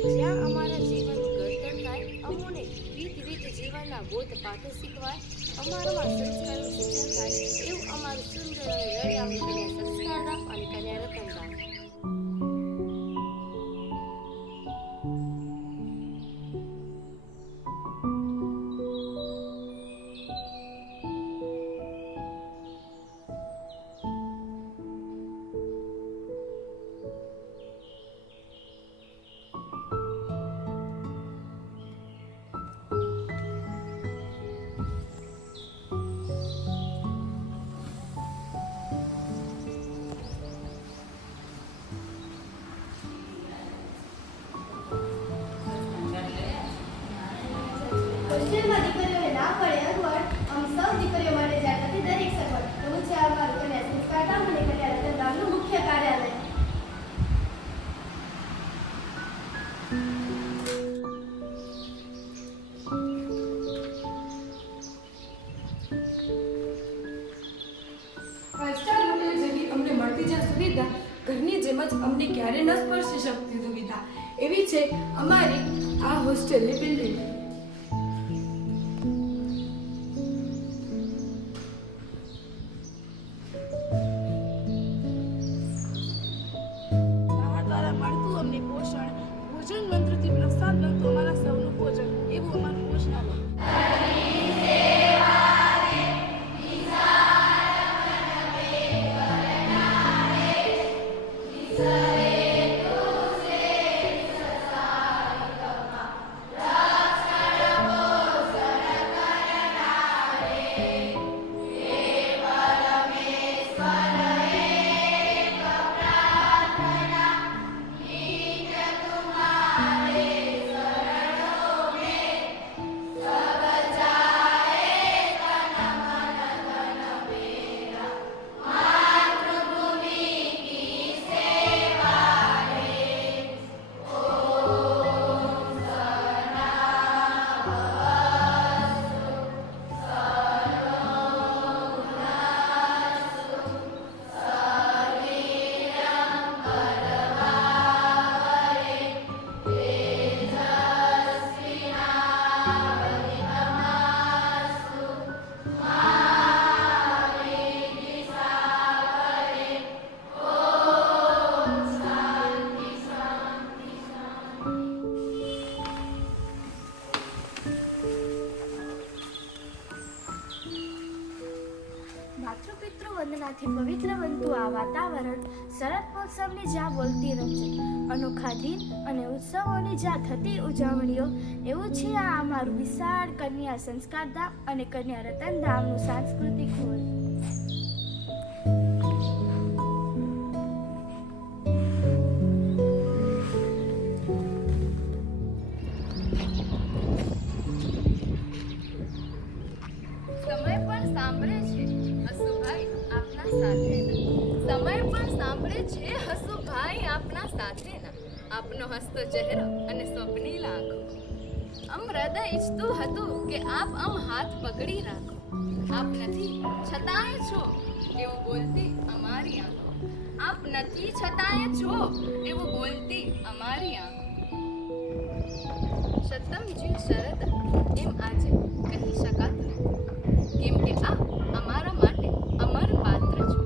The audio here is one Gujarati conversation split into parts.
જ્યાં અમારા જીવનનું ઘડતર થાય, અમોને વિવિધ જીવનના બોધ પાઠો શીખવાય, અમારામાં સંસ્કારનું સિંચન થાય, એવું અમારું સુંદર અને રળિયામણું કન્યા સંસ્કારધામ અને કન્યા રતનધામ. હોસ્ટેલમાં દીકરીઓને ના પડે અગવડ, આમ સૌ દીકરીઓ માટે જાગૃતિ દરેક સગવડ. એવું છે અમારું કન્યા સંસ્કારધામ અને કન્યા રતનધામનું મુખ્ય કાર્યાલય. ફાઇવ-સ્ટાર હોટેલ જેવી અમને મળતી જ્યાં સુવિધા, ઘરની જેમ જ અમને ક્યારે ન સ્પર્શી શકતી સુવિધા, એવી છે અમારી આ હોસ્ટેલની બિલ્ડિંગ. શાળા દ્વારા મળતું અમને પોષણ, ભોજન મંત્રથી પ્રસાદ બનતું અમારા સૌનું ભોજન, એવું અમારું ભોજનાલય. માતૃપિતૃ વંદનાથી પવિત્ર બનતું આ વાતાવરણ, શરદ મહોત્સવની જ્યાં બોલતી રમઝટ, અનોખા દિન અને ઉત્સવોની જ્યાં થતી ઉજવણીઓ, એવું છે આ અમારું વિશાળ કન્યા સંસ્કારધામ અને કન્યા રતનધામનું સાંસ્કૃતિક હોલ. સમય પણ સાંભળે છે હસુભાઈ આપના સાથેના. સમય પણ સાંભળે છે હસુભાઈ આપના સાથેના. આપનો હસતો ચહેરો અને સ્વપ્નિલ આંખો. આમ હૃદય ઈચ્છતું હતું કે આપ આમ હાથ પકડી રાખો. આપ નથી છતાંય છો એવું બોલતી અમારી આંખો. આપ નથી છતાંય છો એવું બોલતી અમારી આંખો. સતમ જીવ શરદ એમ આજે કહી શકાતું, કેમ કે આપ અમારા માટે અમર પાત્ર છો.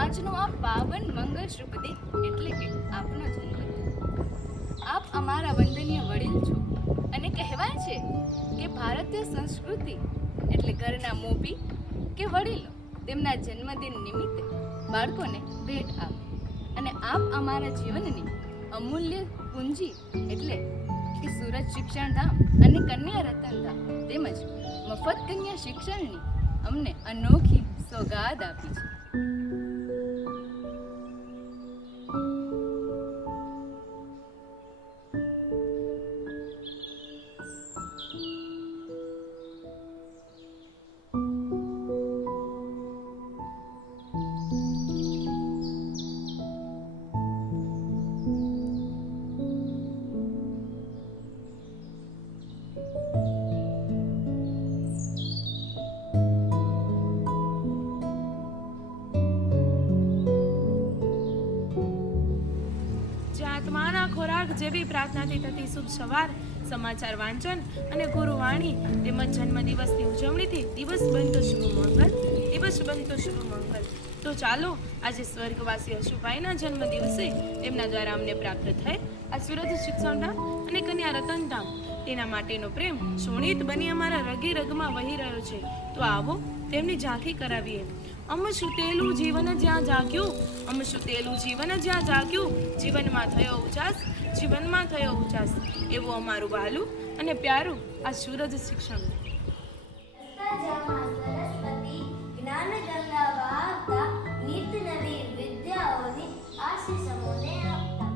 આજનો આ પાવન મંગળ શુભ દિન એટલે કે આપનો જન્મદિન. આપ અમારા વંદનીય વડીલ છો અને કહેવાય છે કે ભારતીય સંસ્કૃતિ એટલે ઘરના મોભી કે વડીલો તેમના જન્મદિન નિમિત્તે બાળકોને ભેટ આપે. અને આપ અમારા જીવનની અમૂલ્ય પૂંજી એટલે કે સુરત શિક્ષણધામ અને કન્યા રતનધામ તેમજ મફત કન્યા શિક્ષણની અમને અનોખી સોગાદ આપી છે. જેવી પ્રાર્થનાથી થતી શુભ સવાર, સમાચાર વાંચન અને ગુરુવાણી તેમજ જન્મદિવસની ઉજવણીથી દિવસ બનતો શુભ મંગલ. તો ચાલો આજે સ્વર્ગવાસી હશુભાઈના જન્મદિવસે તેમના દ્વારા અમને પ્રાપ્ત થાય આ સુરત શિક્ષણધામ અને કન્યા રતનધામ તેના માટેનો પ્રેમ શોણિત બની અમારા રગે રગમાં વહી રહ્યો છે. તો આવો તેમની ઝાંખી કરાવીએ. અમશુતેલું જીવન જ્યાં જાગ્યું, જીવનમાં થયો ઉજાસ એવું અમારું વહાલું અને પ્યારું આ સૂરજ શિક્ષણ. રસ્તાજામાં સરસ્વતી જ્ઞાન ગંગા વહાવતા, નિત નવી વિદ્યાઓની આશીષ અમોને આપતા.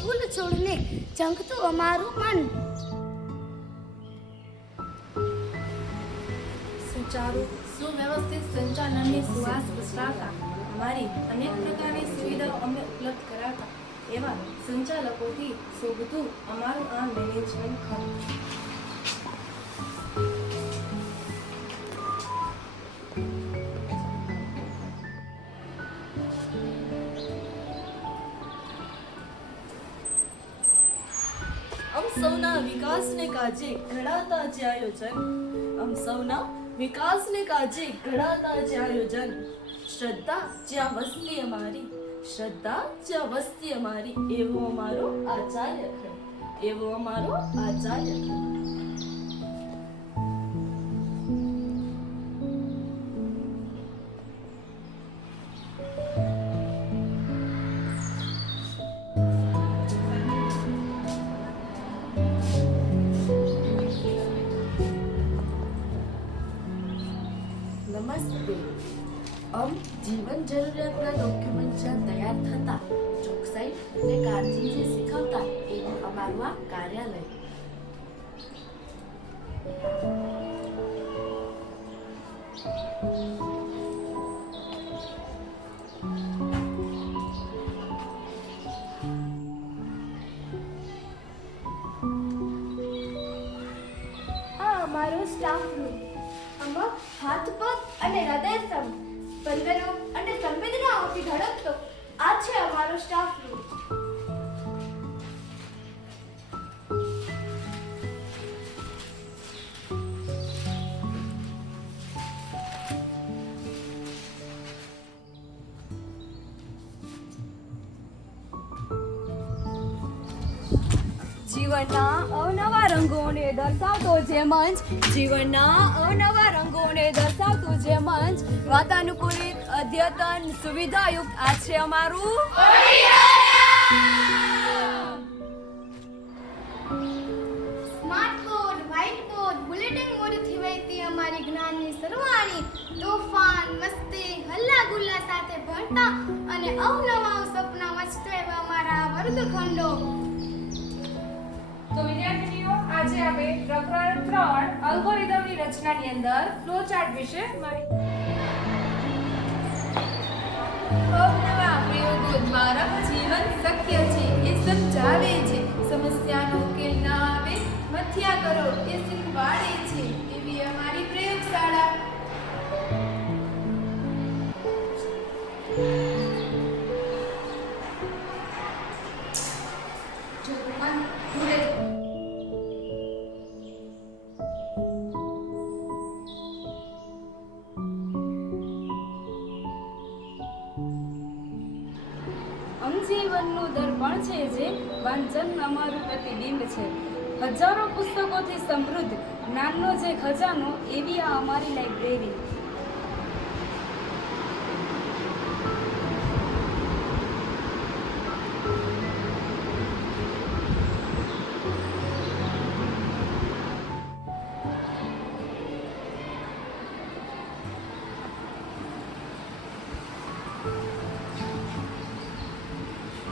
ફૂલ છોડને ઝંખતું અમારું મન. સુચારુ સુવ્યવસ્થિત સંચાલનની સુવાસ પુષ્પાતા અમારી અનેક પ્રકારની સુવિધાઓ અમને ઉપલબ્ધ કરાવતા એવા સંચાલકોથી શોભતું અમારું આ મેનેજમેન્ટ ખંડ. સૌના વિકાસને કાજે ઘડાતા જે આયોજન, શ્રદ્ધા જ્યાં વસ્તી અમારી એવો અમારો આચાર્ય ખંડ. નમસ્તે. જીવન જરૂરિયાતના ડોક્યુમેન્ટ જ્યાં તૈયાર થતા, ચોકસાઈ અને કાળજી શીખવતા એવું અમારું આ કાર્યાલય. આ અમારો સ્ટાફ રૂમ. આમાં હાથ પગ અને હૃદય સ્પંદનો અને સંવેદનાઓથી ધડકતો આ છે અમારો સ્ટાફ રૂમ. જીવનના અવનવા રંગોને દર્શાવતો જે મંચ, વાતાનુકૂલિત અદ્યતન સુવિધાયુક્ત આ છે અમારું smart board, white board, bulletin બોર્ડથી વહેતી અમારી જ્ઞાનની સરવાણી, તોફાન, મસ્તી, હલ્લા ગુલ્લા સાથે ભણતા અને અવનવા સપના મચતો એવા અમારા વર્ગખંડો. તો વિદ્યાર્થીઓ, આજે આપણે પ્રકરણ 3 અલ્ગોરિધમની રચનાની અંદર ફ્લો ચાર્ટ વિશે માહિતી. અવનવા પ્રયોગો રમતો દ્વારા જીવન શક્ય છે એ સમજાવે છે. સમસ્યાનો ઉકેલ ના આવે મથ્યા કરો એ શીખવાડે છે. એવી અમારી પ્રયોગશાળા. જીવનનું દર્પણ છે જે વાંચન અમારું પ્રતિબિંબ છે. હજારો પુસ્તકોથી સમૃદ્ધ જ્ઞાનનો જે ખજાનો એવી આ અમારી લાઇબ્રેરી.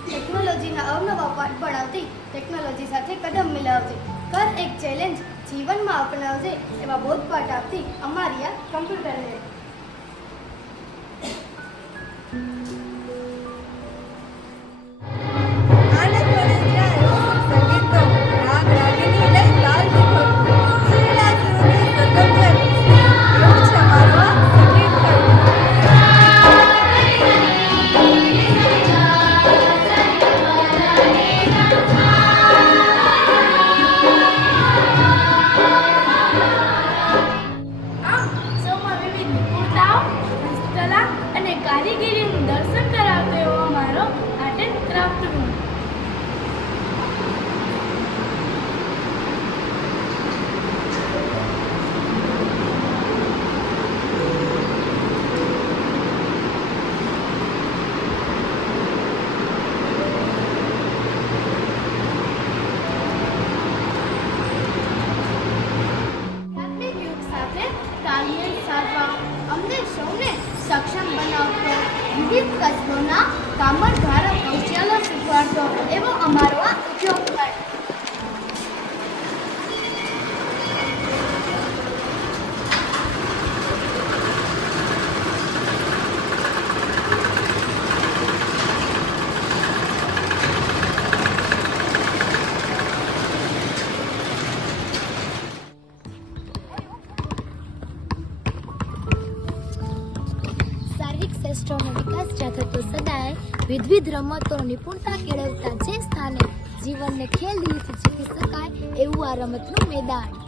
ટેકનોલોજીના અવનવા પાઠ ભણાવતી, ટેકનોલોજી સાથે કદમ મિલાવતી, કર એક ચેલેન્જ જીવનમાં અપનાવજે એવા બોધપાઠ આપતી અમારી આ કમ્પ્યુટર લેબ. કારીગરીનું દર્શન કરાવતો એવો અમારો આર્ટ એન્ડ ક્રાફ્ટ રૂમ. આધુનિક યુગ સાથે તાલમેલ સાધવા અમને સૌને સક્ષમ બનાવતો, વિવિધ કસબોના કામર દ્વારા કૌશલ્ય શીખવાડતો એવો અમારો આ ઉદ્યોગ છે. શ્રેષ્ઠોનો વિકાસ જ્યાં થતો સદાય, વિવિધ રમતો નિપુણતા કેળવતા જે સ્થાને જીવનને ખેલ દિલથી જીવી શકાય એવું આ રમતનું મેદાન.